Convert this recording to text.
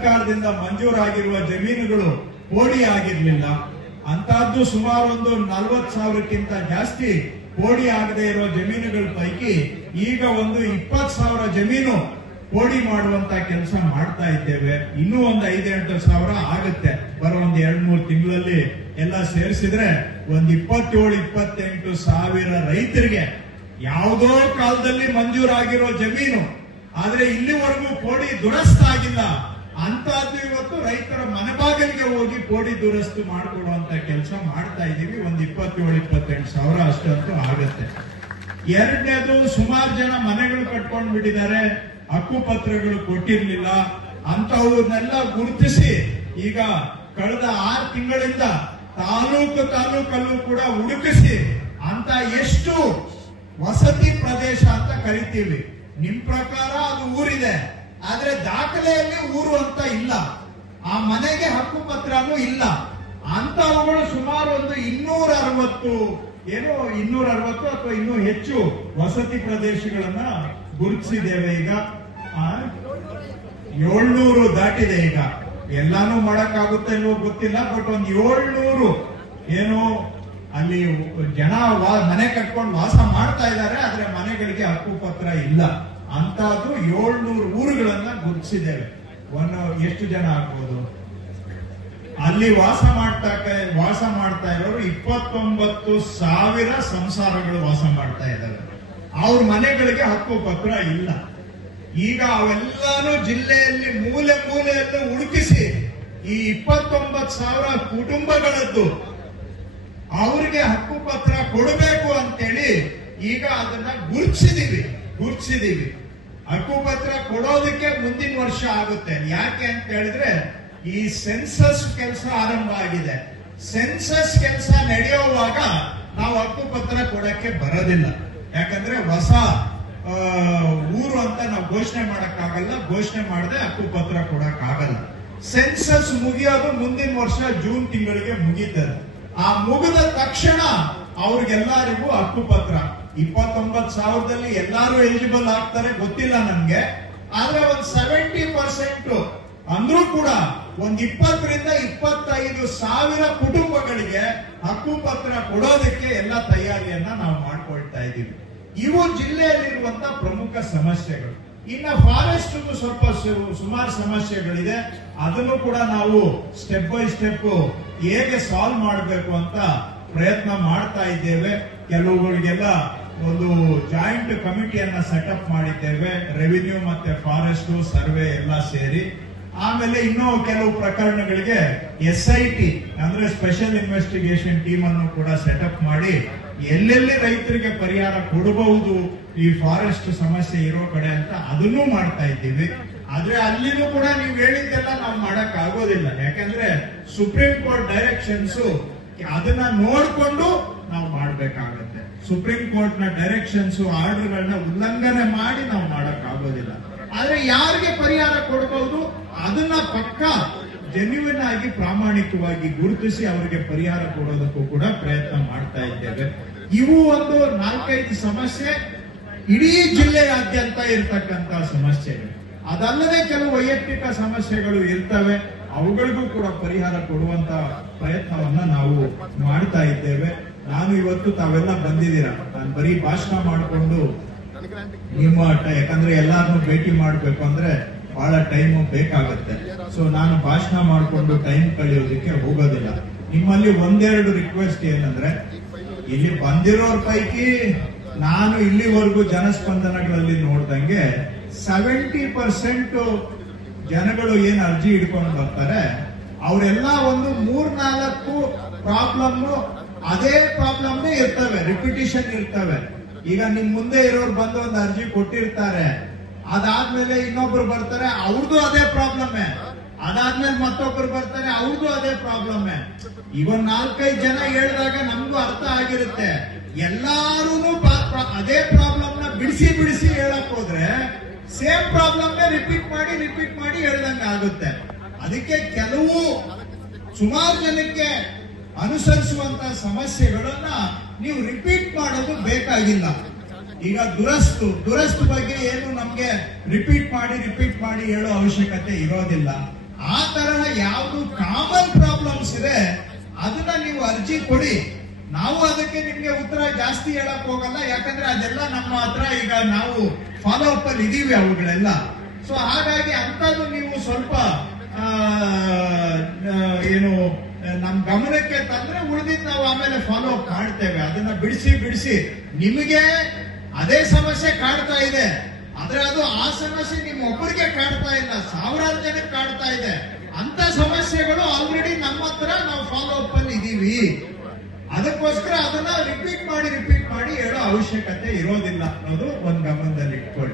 ಸರ್ಕಾರದಿಂದ ಮಂಜೂರಾಗಿರುವ ಜಮೀನುಗಳು ಪೋಡಿ ಆಗಿರ್ಲಿಲ್ಲ. ಅಂತಹದ್ದು ಸುಮಾರು ಒಂದು 40,000ಕ್ಕಿಂತ ಜಾಸ್ತಿ ಪೋಡಿ ಆಗದೆ ಇರೋ ಜಮೀನುಗಳ ಪೈಕಿ ಈಗ ಒಂದು 20,000 ಜಮೀನು ಪೋಡಿ ಮಾಡುವಂತ ಕೆಲಸ ಮಾಡ್ತಾ ಇದ್ದೇವೆ. ಇನ್ನೂ ಒಂದು 5-8 ಸಾವಿರ ಆಗುತ್ತೆ. ಬರೋ ಒಂದು 2-3 ತಿಂಗಳಲ್ಲಿ ಎಲ್ಲ ಸೇರಿಸಿದ್ರೆ ಒಂದು 27-28 ಸಾವಿರ ರೈತರಿಗೆ ಯಾವುದೋ ಕಾಲದಲ್ಲಿ ಮಂಜೂರಾಗಿರೋ ಜಮೀನು, ಆದ್ರೆ ಇಲ್ಲಿವರೆಗೂ ಪೋಡಿ ದುರಸ್ತ ಆಗಿಲ್ಲ. ಅಂತಹದ್ದು ಇವತ್ತು ರೈತರ ಮನೆ ಬಾಗಿಲಿಗೆ ಹೋಗಿ ಪೋಡಿ ದುರಸ್ತು ಮಾಡಿಕೊಡುವಂತ ಕೆಲಸ ಮಾಡ್ತಾ ಇದೀವಿ. ಒಂದು 27-28 ಸಾವಿರ ಅಷ್ಟಂತೂ ಆಗತ್ತೆ. ಎರಡನೇದು, ಸುಮಾರು ಜನ ಮನೆಗಳು ಕಟ್ಕೊಂಡು ಬಿಟ್ಟಿದ್ದಾರೆ, ಹಕ್ಕುಪತ್ರಗಳು ಕೊಟ್ಟಿರ್ಲಿಲ್ಲ. ಅಂತವ್ರನ್ನೆಲ್ಲ ಗುರುತಿಸಿ ಈಗ ಕಳೆದ 6 ತಿಂಗಳಿಂದ ತಾಲೂಕಲ್ಲೂ ಕೂಡ ಹುಡುಕಿಸಿ ಅಂತ ಎಷ್ಟು ವಸತಿ ಪ್ರದೇಶ ಅಂತ ಕರಿತೀವಿ. ನಿಮ್ ಪ್ರಕಾರ ಅದು ಊರಿದೆ, ಆದ್ರೆ ದಾಖಲೆಯಲ್ಲಿ ಊರು ಅಂತ ಇಲ್ಲ, ಆ ಮನೆಗೆ ಹಕ್ಕುಪತ್ರನೂ ಇಲ್ಲ. ಅಂತವುಗಳು ಸುಮಾರು ಒಂದು 260 ಅಥವಾ ಇನ್ನೂ ಹೆಚ್ಚು ವಸತಿ ಪ್ರದೇಶಗಳನ್ನ ಗುರುತಿಸಿದ್ದೇವೆ. ಈಗ 700 ದಾಟಿದೆ. ಈಗ ಎಲ್ಲಾನು ಮಾಡಕ್ಕಾಗುತ್ತೆ ಇಲ್ವೋ ಗೊತ್ತಿಲ್ಲ, ಬಟ್ ಒಂದು 700 ಏನು ಅಲ್ಲಿ ಜನ ಮನೆ ಕಟ್ಕೊಂಡು ವಾಸ ಮಾಡ್ತಾ ಇದ್ದಾರೆ, ಆದ್ರೆ ಮನೆಗಳಿಗೆ ಹಕ್ಕುಪತ್ರ ಇಲ್ಲ. ಅಂತದ್ದು 700 ಊರುಗಳನ್ನ ಗುರುತಿಸಿದ್ದೇವೆ. ಎಷ್ಟು ಜನ ಆಗ್ಬೋದು ಅಲ್ಲಿ ವಾಸ ಮಾಡ್ತಾ ಇರೋರು? 29,000 ಸಂಸಾರಗಳು ವಾಸ ಮಾಡ್ತಾ ಇದ್ದಾರೆ. ಅವ್ರ ಮನೆಗಳಿಗೆ ಹಕ್ಕುಪತ್ರ ಇಲ್ಲ. ಈಗ ಅವೆಲ್ಲಾನು ಜಿಲ್ಲೆಯಲ್ಲಿ ಮೂಲೆ ಮೂಲೆಯಲ್ಲೂ ಹುಡುಕಿಸಿ ಈ 29,000 ಕುಟುಂಬಗಳದ್ದು ಅವ್ರಿಗೆ ಹಕ್ಕುಪತ್ರ ಕೊಡಬೇಕು ಅಂತೇಳಿ ಈಗ ಅದನ್ನ ಗುರುತಿಸಿದೀವಿ. ಹಕ್ಕುಪತ್ರ ಕೊಡೋದಕ್ಕೆ ಮುಂದಿನ ವರ್ಷ ಆಗುತ್ತೆ. ಯಾಕೆ ಅಂತ ಹೇಳಿದ್ರೆ ಈ ಸೆನ್ಸಸ್ ಕೆಲಸ ಆರಂಭ ಆಗಿದೆ. ಸೆನ್ಸಸ್ ಕೆಲಸ ನಡೆಯುವಾಗ ನಾವು ಹಕ್ಕುಪತ್ರ ಕೊಡಕ್ಕೆ ಬರೋದಿಲ್ಲ. ಯಾಕಂದ್ರೆ ಹೊಸ ಊರು ಅಂತ ನಾವು ಘೋಷಣೆ ಮಾಡಕ್ಕಾಗಲ್ಲ, ಘೋಷಣೆ ಮಾಡದೆ ಹಕ್ಕುಪತ್ರ ಕೊಡಕ್ಕಾಗಲ್ಲ. ಸೆನ್ಸಸ್ ಮುಗಿಯೋದು ಮುಂದಿನ ವರ್ಷ ಜೂನ್ ತಿಂಗಳಿಗೆ ಮುಗೀತದೆ. ಆ ಮುಗಿದ ತಕ್ಷಣ ಅವ್ರಿಗೆಲ್ಲರಿಗೂ ಹಕ್ಕುಪತ್ರ. 29,000ದಲ್ಲಿ ಎಲ್ಲಾರು ಎಲಿಜಿಬಲ್ ಆಗ್ತಾರೆ ಗೊತ್ತಿಲ್ಲ ನನ್ಗೆ, ಆದ್ರೆ ಒಂದು 70% ಅಂದ್ರೂ ಕೂಡ ಒಂದು 20-25 ಸಾವಿರ ಕುಟುಂಬಗಳಿಗೆ ಹಕ್ಕುಪತ್ರ ಕೊಡೋದಕ್ಕೆ ಎಲ್ಲ ತಯಾರಿಯನ್ನ ನಾವು ಮಾಡ್ಕೊಳ್ತಾ ಇದ್ದೀವಿ. ಇವು ಜಿಲ್ಲೆಯಲ್ಲಿರುವಂತ ಪ್ರಮುಖ ಸಮಸ್ಯೆಗಳು. ಇನ್ನ ಫಾರೆಸ್ಟ್ ಸ್ವಲ್ಪ ಸುಮಾರು ಸಮಸ್ಯೆಗಳಿದೆ. ಅದನ್ನು ಕೂಡ ನಾವು ಸ್ಟೆಪ್ ಬೈ ಸ್ಟೆಪ್ ಹೇಗೆ ಸಾಲ್ವ್ ಮಾಡಬೇಕು ಅಂತ ಪ್ರಯತ್ನ ಮಾಡ್ತಾ ಇದ್ದೇವೆ. ಕೆಲವುಗಳಿಗೆಲ್ಲ ಒಂದು ಜಾಯಿಂಟ್ ಕಮಿಟಿಯನ್ನ ಸೆಟಪ್ ಮಾಡಿದ್ದೇವೆ, ರೆವಿನ್ಯೂ ಮತ್ತೆ ಫಾರೆಸ್ಟ್ ಸರ್ವೆ ಎಲ್ಲ ಸೇರಿ. ಆಮೇಲೆ ಇನ್ನೂ ಕೆಲವು ಪ್ರಕರಣಗಳಿಗೆ SIT ಅಂದ್ರೆ ಸ್ಪೆಷಲ್ ಇನ್ವೆಸ್ಟಿಗೇಷನ್ ಟೀಮ್ ಅನ್ನು ಕೂಡ ಸೆಟಪ್ ಮಾಡಿ ಎಲ್ಲೆಲ್ಲಿ ರೈತರಿಗೆ ಪರಿಹಾರ ಕೊಡಬಹುದು ಈ ಫಾರೆಸ್ಟ್ ಸಮಸ್ಯೆ ಇರೋ ಕಡೆ ಅಂತ ಅದನ್ನೂ ಮಾಡ್ತಾ ಇದ್ದೀವಿ. ಆದ್ರೆ ಅಲ್ಲಿನೂ ಕೂಡ ನೀವು ಹೇಳಿದ್ದೆಲ್ಲ ನಾವು ಮಾಡಕ್ ಆಗೋದಿಲ್ಲ. ಯಾಕಂದ್ರೆ ಸುಪ್ರೀಂ ಕೋರ್ಟ್ ಡೈರೆಕ್ಷನ್ಸ್ ಅದನ್ನ ನೋಡ್ಕೊಂಡು ನಾವು ಮಾಡ್ಬೇಕಾಗತ್ತೆ. ಸುಪ್ರೀಂ ಕೋರ್ಟ್ ನ ಡೈರೆಕ್ಷನ್ಸ್ ಆರ್ಡರ್ಗಳನ್ನ ಉಲ್ಲಂಘನೆ ಮಾಡಿ ನಾವು ಮಾಡಕ್ ಆಗೋದಿಲ್ಲ. ಆದ್ರೆ ಯಾರಿಗೆ ಪರಿಹಾರ ಕೊಡಬಹುದು ಅದನ್ನ ಪಕ್ಕ ಜೆನ್ಯುವಿನ್ ಆಗಿ ಪ್ರಾಮಾಣಿಕವಾಗಿ ಗುರುತಿಸಿ ಅವರಿಗೆ ಪರಿಹಾರ ಕೊಡೋದಕ್ಕೂ ಕೂಡ ಪ್ರಯತ್ನ ಮಾಡ್ತಾ ಇದ್ದೇವೆ. ಇವು ಒಂದು 4-5 ಸಮಸ್ಯೆ ಇಡೀ ಜಿಲ್ಲೆಯಾದ್ಯಂತ ಇರ್ತಕ್ಕಂತ ಸಮಸ್ಯೆಗಳು. ಅದಲ್ಲದೆ ಕೆಲವು ವೈಯಕ್ತಿಕ ಸಮಸ್ಯೆಗಳು ಇರ್ತವೆ, ಅವುಗಳಿಗೂ ಕೂಡ ಪರಿಹಾರ ಕೊಡುವಂತ ಪ್ರಯತ್ನವನ್ನ ನಾವು ಮಾಡ್ತಾ ಇದ್ದೇವೆ. ನಾನು ಇವತ್ತು ತಾವೆಲ್ಲ ಬಂದಿದ್ದೀರಾ, ನಾನು ಬರೀ ಭಾಷಣ ಮಾಡಿಕೊಂಡು ಯಾಕಂದ್ರೆ ಎಲ್ಲಾರನ್ನೂ ಭೇಟಿ ಮಾಡ್ಬೇಕು ಅಂದ್ರೆ ಬಹಳ ಟೈಮ್ ಬೇಕಾಗುತ್ತೆ. ಸೊ ನಾನು ಭಾಷಣ ಮಾಡಿಕೊಂಡು ಟೈಮ್ ಕಳೆಯೋದಕ್ಕೆ ಹೋಗೋದಿಲ್ಲ. ನಿಮ್ಮಲ್ಲಿ 1-2 ರಿಕ್ವೆಸ್ಟ್ ಏನಂದ್ರೆ, ಇಲ್ಲಿ ಬಂದಿರೋರ ಪೈಕಿ ನಾನು ಇಲ್ಲಿವರೆಗೂ ಜನಸ್ಪಂದನಗಳಲ್ಲಿ ನೋಡ್ದಂಗೆ 70% ಜನಗಳು ಏನ್ ಅರ್ಜಿ ಹಿಡ್ಕೊಂಡು ಬರ್ತಾರೆ ಅವರೆಲ್ಲ ಒಂದು 3-4 ಪ್ರಾಬ್ಲಮ್ ಅದೇ ಪ್ರಾಬ್ಲಮ್ನೇ ಇರ್ತವೆ, ರಿಪಿಟೇಷನ್ ಇರ್ತವೆ. ಈಗ ನಿಮ್ ಮುಂದೆ ಇರೋರು ಬಂದು ಒಂದು ಅರ್ಜಿ ಕೊಟ್ಟಿರ್ತಾರೆ, ಅದಾದ್ಮೇಲೆ ಇನ್ನೊಬ್ರು ಬರ್ತಾರೆ, ಅವ್ರದ್ದು ಅದೇ ಪ್ರಾಬ್ಲಮ್ಮೆ. ಅದಾದ್ಮೇಲೆ ಮತ್ತೊಬ್ರು ಬರ್ತಾರೆ, ಅವ್ರದ್ದು ಅದೇ ಪ್ರಾಬ್ಲಮ್ಮೆ. ಇವನ್ 4-5 ಜನ ಹೇಳಿದಾಗ ನಮ್ಗೂ ಅರ್ಥ ಆಗಿರುತ್ತೆ. ಎಲ್ಲಾರು ಅದೇ ಪ್ರಾಬ್ಲಮ್ ನ ಬಿಡಿಸಿ ಹೇಳಕ್ ಹೋದ್ರೆ ಸೇಮ್ ಪ್ರಾಬ್ಲಮ್ ರಿಪೀಟ್ ಮಾಡಿ ಹೇಳ್ದಂಗೆ ಆಗುತ್ತೆ. ಅದಕ್ಕೆ ಸುಮಾರು ಜನಕ್ಕೆ ಅನುಸರಿಸುವಂತ ಸಮಸ್ಯೆಗಳನ್ನ ನೀವು ರಿಪೀಟ್ ಮಾಡೋದು ಬೇಕಾಗಿಲ್ಲ. ಈಗ ದುರಸ್ತು ಬಗ್ಗೆ ಏನು ನಮ್ಗೆ ರಿಪೀಟ್ ಮಾಡಿ ಹೇಳೋ ಅವಶ್ಯಕತೆ ಇರೋದಿಲ್ಲ. ಆ ತರಹ ಯಾವುದು ಕಾಮನ್ ಪ್ರಾಬ್ಲಮ್ಸ್ ಇದೆ ಅದನ್ನ ನೀವು ಅರ್ಜಿ ಕೊಡಿ. ನಾವು ಅದಕ್ಕೆ ನಿಮ್ಗೆ ಉತ್ತರ ಜಾಸ್ತಿ ಹೇಳಕ್ ಹೋಗಲ್ಲ, ಯಾಕಂದ್ರೆ ಅದೆಲ್ಲ ನಮ್ಮ ಹತ್ರ ಈಗ ನಾವು ಫಾಲೋ ಅಪ್ ಅಲ್ಲಿ ಇದೀವಿ ಅವುಗಳೆಲ್ಲ. ಸೊ ಹಾಗಾಗಿ ಅಂತದ್ದು ನೀವು ಸ್ವಲ್ಪ ಏನು ನಮ್ ಗಮನಕ್ಕೆ ತಂದ್ರೆ ಉಳಿದಿದ್ದು ನಾವು ಆಮೇಲೆ ಫಾಲೋ ಅಪ್ ಮಾಡ್ತೇವೆ. ಅದನ್ನ ಬಿಡಿಸಿ ನಿಮಗೆ ಅದೇ ಸಮಸ್ಯೆ ಕಾಡ್ತಾ ಇದೆ, ಆದ್ರೆ ಅದು ಆ ಸಮಸ್ಯೆ ನಿಮ್ಮ ಒಬ್ಬರಿಗೆ ಕಾಡ್ತಾ ಇಲ್ಲ, ಸಾವಿರಾರು ಜನಕ್ಕೆ ಕಾಡ್ತಾ ಇದೆ. ಅಂತ ಸಮಸ್ಯೆಗಳು ಆಲ್ರೆಡಿ ನಮ್ಮ ಹತ್ರ ನಾವು ಫಾಲೋ ಅಪ್ ಅಲ್ಲಿ ಇದೀವಿ. ಅದಕ್ಕೋಸ್ಕರ ಅದನ್ನ ರಿಪೀಟ್ ಮಾಡಿ ಹೇಳೋ ಅವಶ್ಯಕತೆ ಇರೋದಿಲ್ಲ ಅನ್ನೋದು ಒಂದ್ ಗಮನದಲ್ಲಿ ಇಟ್ಕೊಳ್ಳಿ.